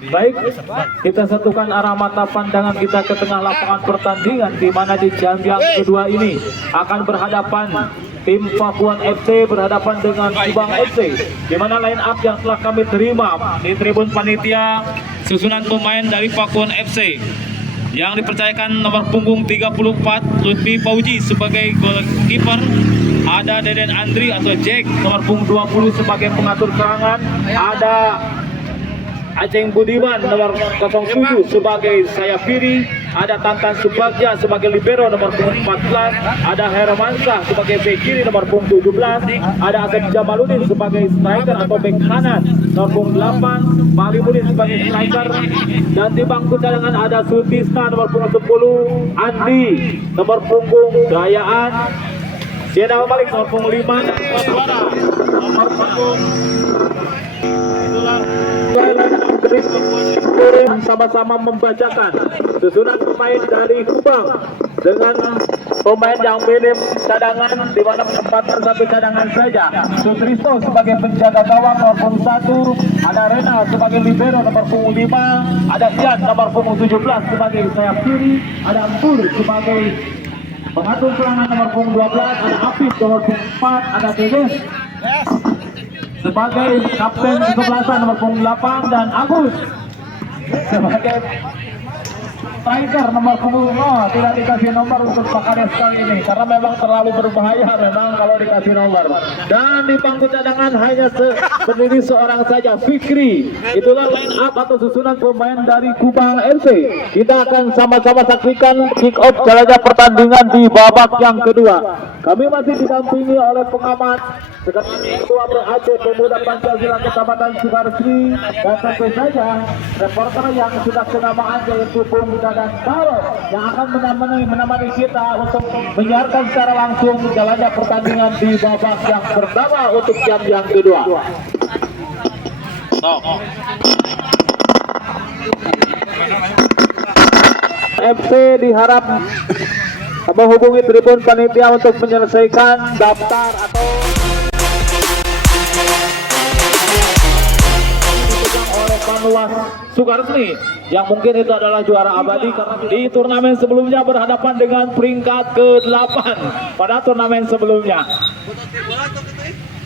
Baik, kita satukan arah mata pandangan kita ke tengah lapangan pertandingan, di mana di jam yang kedua ini akan berhadapan tim Pakuan FC berhadapan dengan Subang FC, di mana line up yang telah kami terima di tribun panitia susunan pemain dari Pakuan FC yang dipercayakan nomor punggung 34 Lutfi Fauji sebagai goalkeeper, ada Deden Andri atau Jack nomor punggung 20 sebagai pengatur serangan, ada Aceng Budiman nomor 07 sebagai sayap kiri, ada Tantan Subagja sebagai libero nomor punggung 14, ada Hermansyah sebagai bek kiri nomor punggung 17, ada Asep Jamaludin sebagai striker atau bek kanan nomor punggung 8, Malimudin sebagai striker, dan di bangku cadangan ada Sutisna nomor punggung 10, Andi nomor punggung Dayaan, Jenal Malik nomor punggung 5, nomor punggung sama-sama membacakan susunan pemain dari Subang dengan pemain yang minim cadangan, di mana menempatkan satu cadangan saja. Sutrisno sebagai penjaga gawang nomor punggung 1, ada Rena sebagai libero nomor punggung 5, ada Ian nomor punggung 17 sebagai sayap kiri, ada Ampur sebagai pengatur serangan nomor punggung 12, ada Apif nomor punggung 4, ada Dedes sebagai kapten kesebelasan nomor punggung 8, dan Agus sebagai striker nomor punggung 0. Tidak dikasih nomor untuk Pak Kades kali ini karena memang terlalu berbahaya memang kalau dikasih nomor. Dan di bangku cadangan hanya berdiri seorang saja, Fikri. Itulah line up atau susunan pemain dari Kubang FC. Kita akan sama-sama saksikan kick off jalannya pertandingan di babak yang kedua. Kami masih didampingi oleh pengamat Sekretaris Ketua PAC Pemuda Pancasila Kecamatan Sukarsri, dan tentu saja reporter yang sudah kenamaan yaitu Bung Dadan Taro yang akan menemani kita untuk menyiarkan secara langsung jalannya pertandingan di babak yang pertama untuk jam yang kedua. FC diharap menghubungi tribun panitia untuk menyelesaikan daftar atau oleh Panwas Sukarsri yang mungkin itu adalah juara abadi karena di turnamen sebelumnya berhadapan dengan peringkat ke-8 pada turnamen sebelumnya.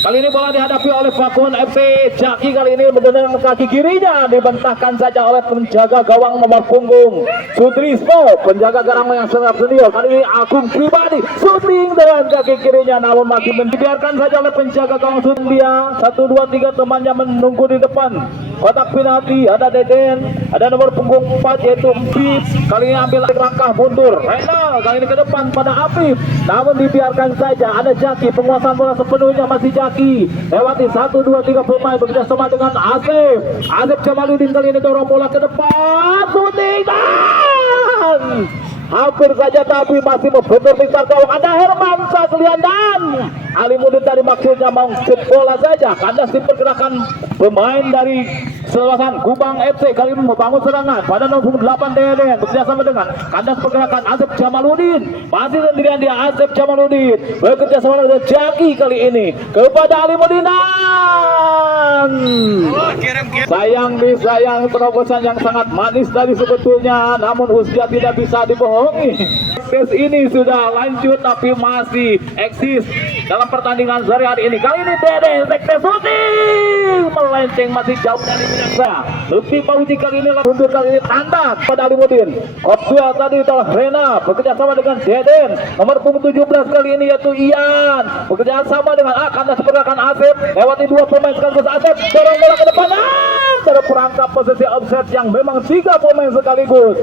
Kali ini bola dihadapi oleh Pakuan FC. Jaki kali ini menggunakan kaki kirinya, dibentahkan saja oleh penjaga gawang nomor punggung Sutrisno, penjaga gawang yang sangat senior. Kali ini Agung Pribadi shooting dengan kaki kirinya, namun masih dibiarkan saja oleh penjaga gawang Sundia. 1, 2, 3 temannya menunggu di depan kotak penalti. Ada Deden, ada nomor punggung 4 yaitu Empit. Kali ini ambil langkah mundur. Renal kali ini ke depan pada Apif, namun dibiarkan saja. Ada Jaki, penguasaan bola sepenuhnya masih Jaki. Lewati 1, 2, 3 pemain bekerja sama dengan Asep. Asep Jamaludin kali ini dorong bola ke depan, shooting dan hampir saja tapi masih membentur besar gawang. Ada Hermansyah Kliandan. Alimudin tadi maksudnya mau shoot bola saja. Kandas dipergerakan pemain dari Selatan Kubang FC kali ini membangun serangan pada nomor 8 Deden bekerja sama dengan kandas pergerakan Asep Jamaludin. Masih sendirian dia Asep Jamaludin bekerja sama dengan Jaki kali ini kepada Alimudinan. Sayang disayang, terobosan yang sangat manis tadi sebetulnya, namun usia tidak bisa dibohongi. Tes ini sudah lanjut tapi masih eksis dalam pertandingan sehari-hari ini. Kali ini Deden sekte shooting melenceng masih jauh dari biasa. Lutfi Fauji kali ini mundur, kali ini tandang pada Alimudin. Kodua tadi telah Rena bekerja sama dengan Deden. Nomor punggung 17 kali ini yaitu Ian bekerja sama dengan kandas pergerakan Asep. Lewati 2 pemain sekaligus. Asep dorong bola ke depan. Terperangkap posisi offset yang memang 3 pemain sekaligus.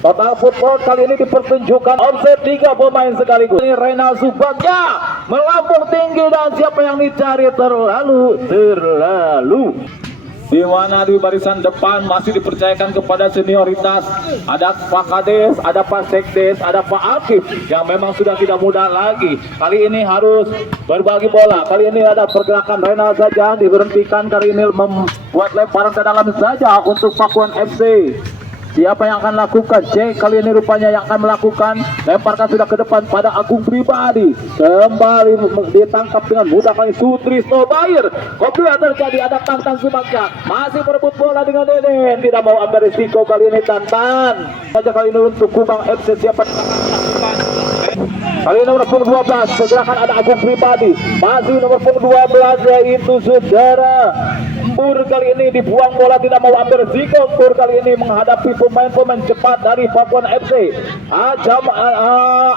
Total football kali ini dipertunjukkan offset 3 pemain sekaligus. Ini Rena Subagja melambung tinggi dan siapa yang dicari terlalu di mana di barisan depan masih dipercayakan kepada senioritas. Ada Pak Kades, ada Pak Sekdes, ada Pak Akif yang memang sudah tidak muda lagi. Kali ini harus berbagi bola. Kali ini ada pergerakan Rena saja diberhentikan. Kali ini membuat lemparan ke dalam saja untuk Pakuan FC. Siapa yang akan lakukan? Jack kali ini rupanya yang akan melakukan. Lemparkan sudah ke depan pada Agung Pribadi. Kembali ditangkap dengan mudah kali Sutrisno Bayer. Kopi terjadi, ada Tantan Subagja. Masih berebut bola dengan Deden. Tidak mau ambil risiko kali ini Tantan. Saja kali ini untuk Kubang FC siapa? Kali ini nomor 12 pergerakan ada Agung Pribadi. Masih nomor 12 yaitu Saudara Embur kali ini dibuang bola, tidak mau ambil risiko. Embur kali ini menghadapi pemain-pemain cepat dari Pakuan FC.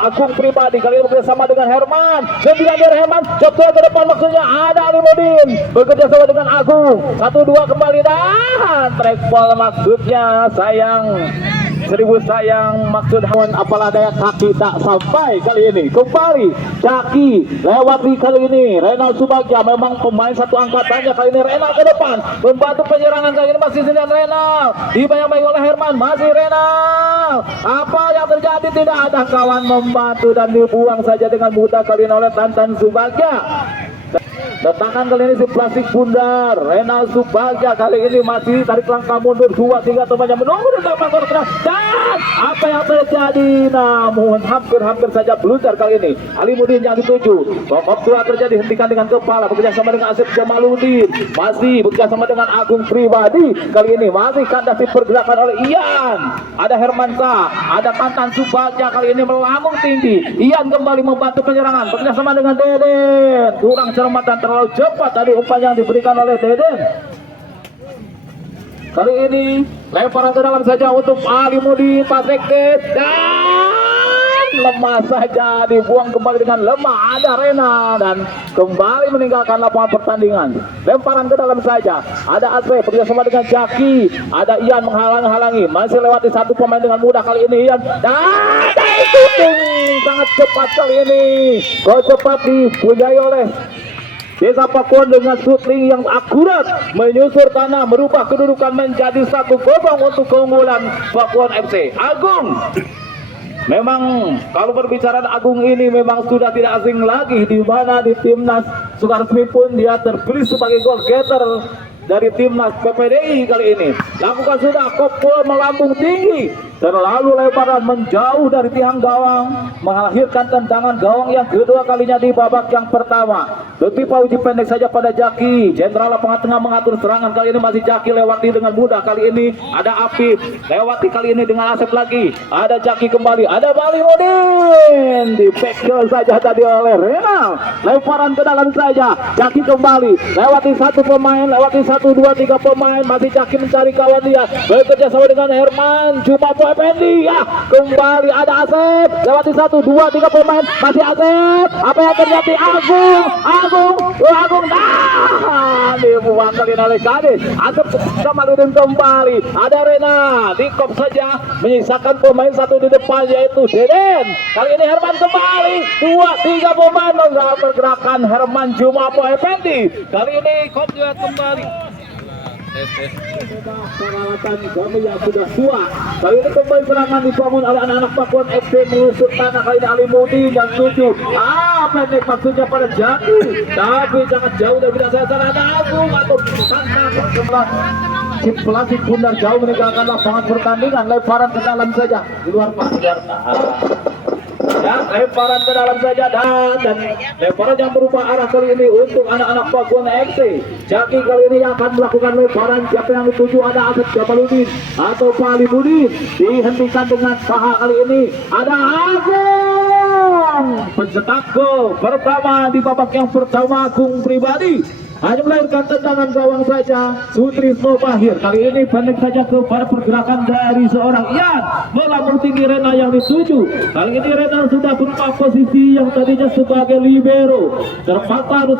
Agung Pribadi kali ini bersama dengan Herman. Sembilan dari Herman, coba ke depan maksudnya ada Alimudin bekerja sama dengan Agung. 1-2 kembali dan track ball maksudnya sayang. 1000 sayang maksud Hawan, apalah daya kaki tak sampai kali ini. Kembali Jaki lewati kali ini Renal Subagja, memang pemain satu angkatannya kali ini. Renal ke depan membantu penyerangan kali ini, masih sendirian Renal, dibayang-bayang oleh Herman, masih Renal. Apa yang terjadi? Tidak ada kawan membantu dan dibuang saja dengan mudah kali ini oleh Tantan Subagja. Letakkan kali ini si plastik bundar Renal Subagja kali ini masih tarik langkah mundur 2-3 temannya menunggu di depan kotak. Dan apa yang terjadi? Namun hampir saja blunder kali ini. Alimudin yang dituju. Bokop tua terjadi, hentikan dengan kepala bekerja sama dengan Asep Jamaludin. Masih bekerja sama dengan Agung Pribadi. Kali ini masih kandasi pergerakan oleh Ian. Ada Hermansa, ada Tantan Subagja kali ini melambung tinggi. Ian kembali membantu penyerangan bekerja sama dengan Deden. Kurang cermat dan terlalu cepat tadi umpan yang diberikan oleh Deden. Kali ini lemparan ke dalam saja untuk Alimudin, Paseket dan lemah saja, dibuang kembali dengan lemah. Ada Rena dan kembali meninggalkan lapangan pertandingan. Lemparan ke dalam saja, ada Asre bekerjasama dengan Jaki, ada Ian menghalang-halangi, masih lewati satu pemain dengan mudah kali ini Ian. Dan shooting sangat cepat kali ini, cepat dipunyai oleh Desa Pakuan dengan shooting yang akurat, menyusur tanah, merubah kedudukan menjadi 1-0 untuk keunggulan Pakuan FC. Agung, memang kalau berbicara Agung ini memang sudah tidak asing lagi, di mana di timnas Sukaresmi pun dia terpilih sebagai goal getter dari timnas PPDI kali ini. Lakukan sudah, kopul melambung tinggi, terlalu lebaran menjauh dari tiang gawang, melahirkan tendangan gawang yang kedua kalinya di babak yang pertama. Lebih uji pendek saja pada Jaki. Jenderal lapangan tengah mengatur serangan kali ini, masih Jaki lewati dengan mudah kali ini. Ada Apip lewati kali ini dengan Asep lagi. Ada Jaki kembali, ada Balimudin, di backdoor saja tadi oleh Renal. Lemparan ke dalam saja, Jaki kembali lewati satu pemain, lewati 1-2-3 pemain, masih Jaki mencari kawan dia, bekerja sama dengan Herman Jumapo Effendi. Ya, kembali ada Asep lewati 1-2-3 pemain, masih Asep. Apa yang terjadi? Agung dibuang kali oleh Kadis. Asep Jamaludin kembali, ada Rena di kop saja, menyisakan pemain satu di depan yaitu Deden. Kali ini Herman kembali, 2-3 pemain menggerak pergerakan Herman Jumapo Effendi. Kali ini kop juga kembali. Peralatan kami yang sudah tua. Kali ini kembali serangan dibangun oleh anak-anak Pakuan FC, mengusut tanah kali ini Alimudin yang tujuh. Pendek maksudnya pada Jaki, tapi jangan jauh dari dasar. Ada Agung atau Tantan si pelatih bundar jauh meninggalkan lapangan pertandingan. Lemparan ke dalam saja, di luar pagar. Ya, lemparan ke dalam saja dan lemparan yang berubah arah kali ini untuk anak-anak Pakuan FC. Jaki kali ini yang akan melakukan lemparan. Siapa yang dituju? Ada Asep Jamaludin atau Pak Alimudin, dihentikan dengan paha kali ini. Ada Agung, pencetak gol pertama di babak yang pertama. Agung Pribadi hanya melahirkan tendangan gawang saja. Sutrisno Bahir kali ini pendek saja kepada pergerakan dari seorang Ian, melambung tinggi Rena yang dituju. Kali ini Rena sudah berubah posisi yang tadinya sebagai libero, terpaksa harus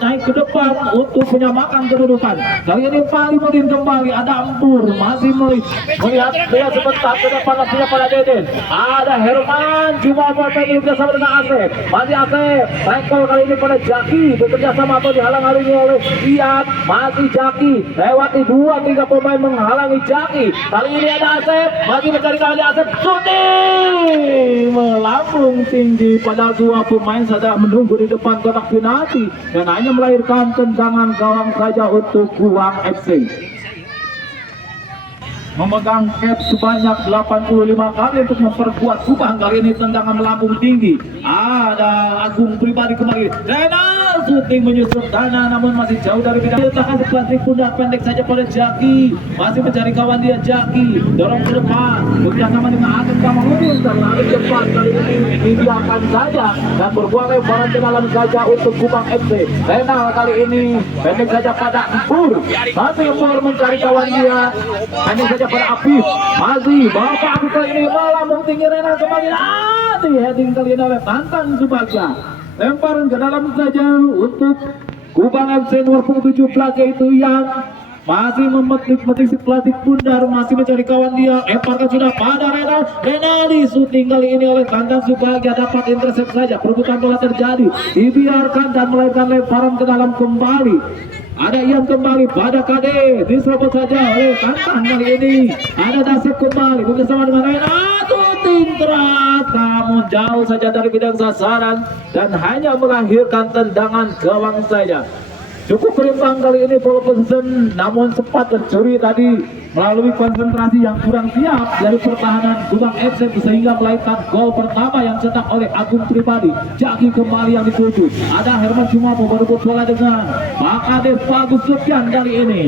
naik ke depan untuk menyamakan kedudukan. Kali ini Alimudin kembali, ada Empur masih melihat dia sebentar ke depan, maksudnya pada Deden. Ada Herman Jumapo bekerjasama dengan Asep, masih Asep tackle kali ini pada Jaki, bekerjasama atau dihalang-halangi oleh Ian, masih Jaki lewati 2-3 pemain menghalangi Jaki. Kali ini ada Asep, masih mencari kali Asep, shooting melambung tinggi, pada 2 pemain saja menunggu di depan kotak penalti dan hanya melahirkan tendangan gawang saja untuk Guang FC. memegang cap sebanyak 85 kali untuk memperkuat Kupang. Kali ini tendangan melambung tinggi. Ada Agung pribadi kembali. Rena syuting menyusun Dana namun masih jauh dari bidang. Letakkan plastik pundak pendek saja pada Jaki. Masih mencari kawan dia Jaki. Dorong ke depan. Bekerjasama dengan Agung Kamanudin. Terlalu cepat kali ini dibiarkan saja dan berbuang lebaran ke dalam saja untuk Kupang FC. Rena kali ini pendek saja pada Empur. Masih Empur mencari kawan dia. Pendek saja pada Apif. Masih Bapak Apif kali ini melambung tinggi. Rena kembali. Di heading kali ini oleh Tantan Subagja. Lemparan ke dalam saja untuk Kupang FC nomor 7 pelaga itu yang masih memetik si plastik bundar, masih mencari kawan dia. Lemparkan sudah pada Rena. Rena di syuting kali ini oleh Tantan Subagja dapat intercept saja. Perebutan bola terjadi, dibiarkan dan melahirkan lemparan ke dalam kembali. Ada Ian kembali pada Kade, diserobot saja oleh Tantan kali ini. Ada Dasep kembali bersama dengan Rena. Syuting keras namun jauh saja dari bidang sasaran dan hanya melahirkan tendangan gawang saja. Cukup berimbang kali ini pole position, namun sempat tercuri tadi melalui konsentrasi yang kurang siap dari pertahanan Kupang FC sehingga melahirkan gol pertama yang cetak oleh Agung pribadi. Jaki kembali yang dituju. Ada Herman Cumamo berebut bola dengan Makades Bagus Sufyan kali ini.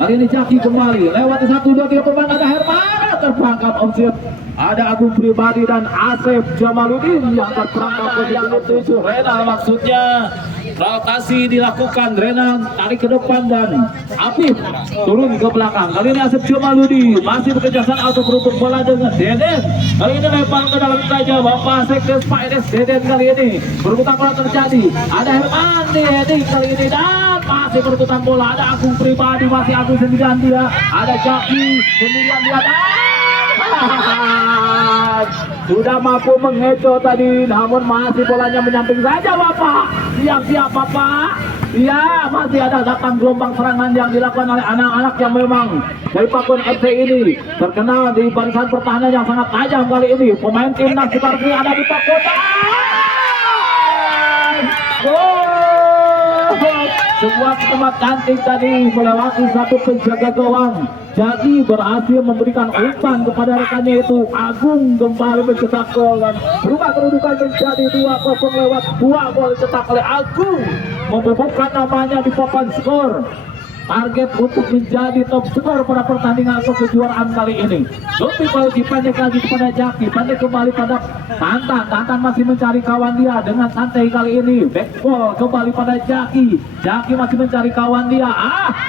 Kali ini Jaki kembali lewat 1-2 pemain. Ada Herman terperangkap offside. Ada Agung pribadi dan Asep Jamaludin yang terperangkap yang dituju. Rena maksudnya rotasi dilakukan. Rena tarik ke depan dan Apif turun ke belakang. Kali ini Asep Jamaludin masih bekerjasama untuk berebut bola dengan Deden. Kali ini lempar ke dalam saja Bapak Sekdes Pak Edes. Deden kali ini berebutan bola terjadi. Ada Herman di heading kali ini dan masih berebutan bola. Ada Agung pribadi, masih Agung sendirian dia. Ada Jaki sendirian dia. Sudah mampu mengeco tadi, namun masih bolanya menyamping saja Bapak. Siap-siap Bapak. Ya, masih ada datang gelombang serangan yang dilakukan oleh anak-anak yang memang dari Pakuan FC ini terkenal di barisan pertahanan yang sangat tajam kali ini. Pemain timnas seperti ada di Pakuan. Sebuah tempat cantik tadi melewati satu penjaga gawang. Jadi berhasil memberikan umpan kepada rekannya itu. Agung kembali mencetak gol dan berubah kedudukan menjadi 2-0 lewat 2 gol cetak oleh Agung. Membubuhkan namanya di papan skor. Target untuk menjadi top skor pada pertandingan atau kejuaraan kali ini. Lebih baik pendek lagi kepada Jaki. Pendek kembali pada Tantan. Tantan masih mencari kawan dia dengan santai kali ini. Back ball kembali pada Jaki. Jaki masih mencari kawan dia.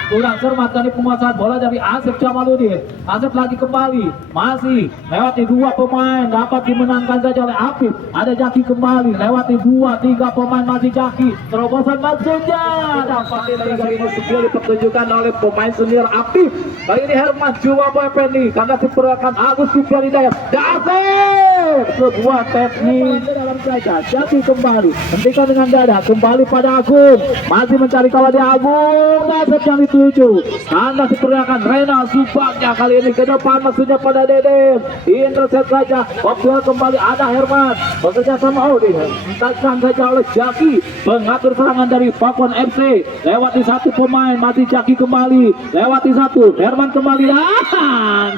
Kurang cermat kali penguasaan bola dari Asep Jamaludin. Asep lagi kembali. Masih lewati 2 pemain. Dapat dimenangkan saja oleh Apif. Ada Jaki kembali. Lewati 2-3 pemain masih Jaki. Terobosan maksudnya. Dapat kali ini sekali petunjuk oleh pemain senior Apif. Kali ini Herman Cumamo Effendi karena diperlukan Agus Sufyan Hidayat. Dasep sebuah teknik dalam saja. Jaki kembali hentikan dengan dada kembali pada Agung. Masih mencari kawan di Agung. Dasep yang dituju karena diperlukan Rena Subagja kali ini ke depan maksudnya pada Deden. Intercept saja. Waktu kembali ada Herman bekerja sama Audi. Hentikan saja oleh Jaki. Pengatur serangan dari Pakuan FC lewati 1 pemain masih Jaki kembali lewati 1. Herman kembali dan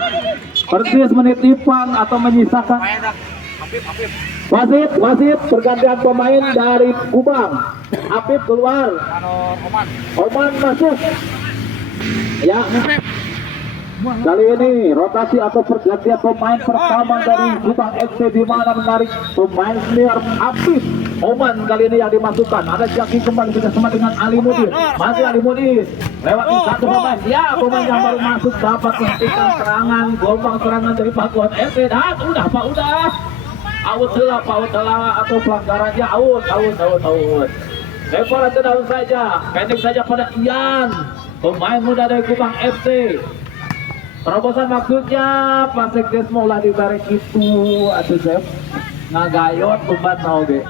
persis menitipkan atau menyisakan wasit pergantian pemain dari Kupang. Apif keluar, Oman masuk ya. Kali ini rotasi atau pergantian pemain pertama dari Kupang FC di mana menarik pemain senior Apif Oman kali ini yang dimasukkan. Ada Jaki kembali bersama dengan Alimudin. Masih Alimudin lewat 1 pemain. Ya, pemain yang baru masuk dapat menghentikan serangan gelombang serangan dari Pakuan FC. Dan udah Pak udah out telah atau pelanggarannya out. Lemparan ke dalam saja. Pendek saja pada Ian. Pemain muda dari Kupang FC. Terobosan maksudnya Pak Sekdes maulah dibarek itu aduh Zep ngagayot beban mau deh.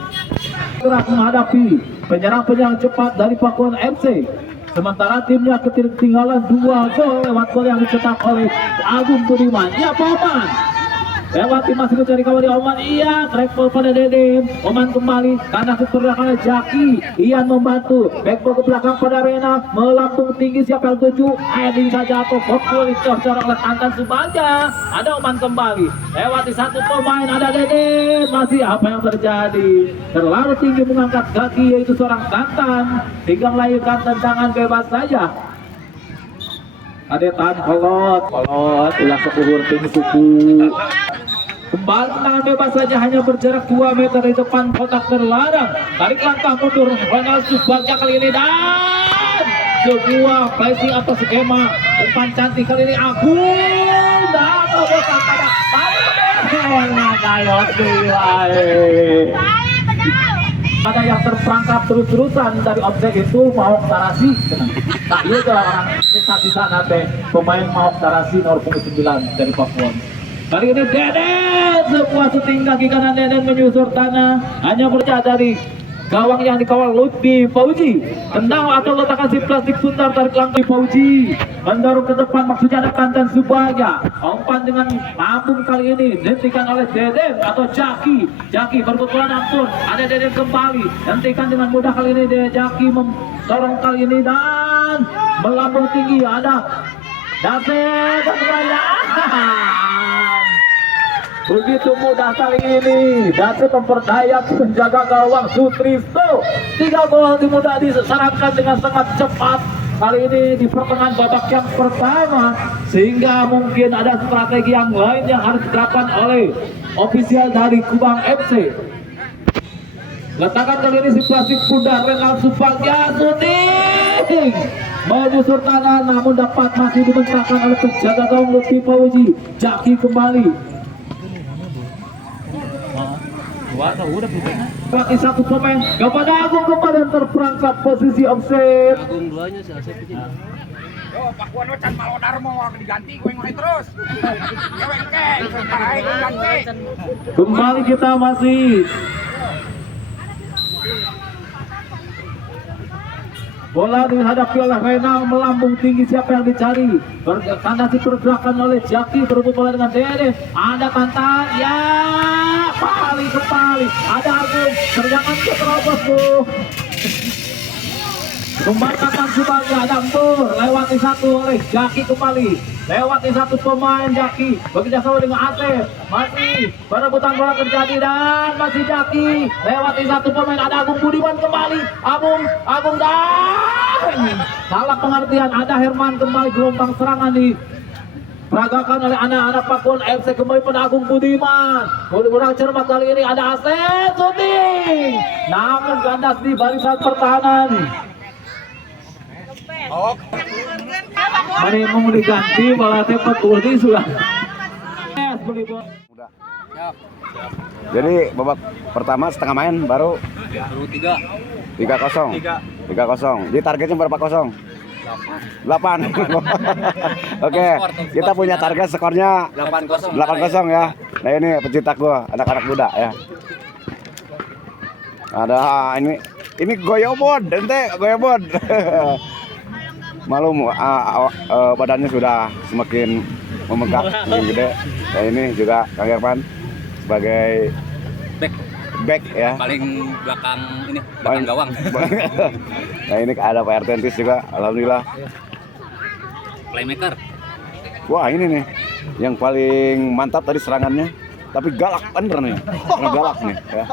Keras menghadapi penyerang cepat dari Pakuan FC. Sementara timnya ketinggalan 2 gol lewat gol yang dicetak oleh Agung Budiman. Ya Paman Lewati masih mencari kawan di Oman. Iya, trackball pada Deden. Oman kembali karena kepergerakan Jaki. Ian membantu. Backball ke belakang pada Rena. Melambung tinggi siapa yang tuju. Eding saja atau football dicor-cor oleh Tantan Subagja. Ada Oman kembali. Lewati satu pemain ada Deden. Masih apa yang terjadi? Terlalu tinggi mengangkat kaki yaitu seorang Tantan. Tinggal melahirkan tendangan bebas saja. Ada tahan kolot ulah kepuhur tim suku. Kembali tendangan bebas saja hanya berjarak 2 meter di depan kotak terlarang. Tarik langkah mundur Ronald Subagja kali ini dan sebuah pressing atau skema umpan cantik kali ini Agung dan bobosan pada ada yang terperangkap terus-terusan dari objek itu Maok Tarasi. Tak iya ke orang sisa-sisa nanti pemain Maok Tarasi nomor 9 dari Papua. Kali ini Deden sebuah syuting kaki kanan Deden menyusur tanah hanya berjarak dari gawang yang dikawal Lutfi Fauji. Tendang atau letakkan si plastik putar tarik langkah Fauji. Mendorong ke depan maksudnya ada Tantan Subagja. Umpan dengan lambung kali ini dihentikan oleh Deden atau Jaki. Jaki berpukulan ampun. Ada Deden kembali. Hentikan dengan mudah kali ini Jaki mendorong kali ini dan melambung tinggi ada David dan Ryan. Begitu mudah kali ini David memperdaya penjaga gawang Sutrisno. 3 gol dimudah disarankan dengan sangat cepat kali ini di pertengahan babak yang pertama, sehingga mungkin ada strategi yang lain yang harus dilakukan oleh ofisial dari Kubang FC. Letakkan kali ini si plastik pundar Renal Subagja syuting menyusur tanah namun dapat masih dibentangkan oleh penjaga gawang Lutfi Fauji. Jaki kembali. Bagi satu pemain kepada Agung kembali yang terperangkap posisi offset. Agung duanya sih Asep aja. Yo, Pak Kuan wacan malodar mau diganti gue ngomong terus. Kembali kita masih bola dihadapi oleh Renal melambung tinggi siapa yang dicari berkandasi pergerakan oleh Jaki berebut bola dengan Dede ada Tantan ya kembali ada Agung terjangan keterobos bu kembali Tantan Subagja Dampur lewati satu oleh Jaki kembali lewati satu pemain Jaki bekerjasama dengan Asep masih perebutan bola terjadi dan masih Jaki lewati satu pemain ada Agung Budiman kembali Agung dan salah pengertian ada Herman kembali gelombang serangan diperagakan oleh anak-anak Pakuan FC kembali pada Agung Budiman kurang cermat kali ini ada Asep syuting namun gandas di barisan pertahanan. Mari mau diganti bola tepat ini sudah. Jadi babak pertama setengah main baru 3-0. Jadi targetnya berapa kosong? 8. Oke, kita punya target skornya 8-0 ya. Nah ini pecinta gua, anak-anak muda ya. Ada ini goyobod, ente goyobod. Malum badannya sudah semakin memegah, semakin gede. Nah ini juga Kang Irfan sebagai back ya. Paling belakang gawang. Nah ini ada Pak Ertentis juga, alhamdulillah. Playmaker. Wah ini nih yang paling mantap tadi serangannya, tapi galak bener nih, karena galak nih ya.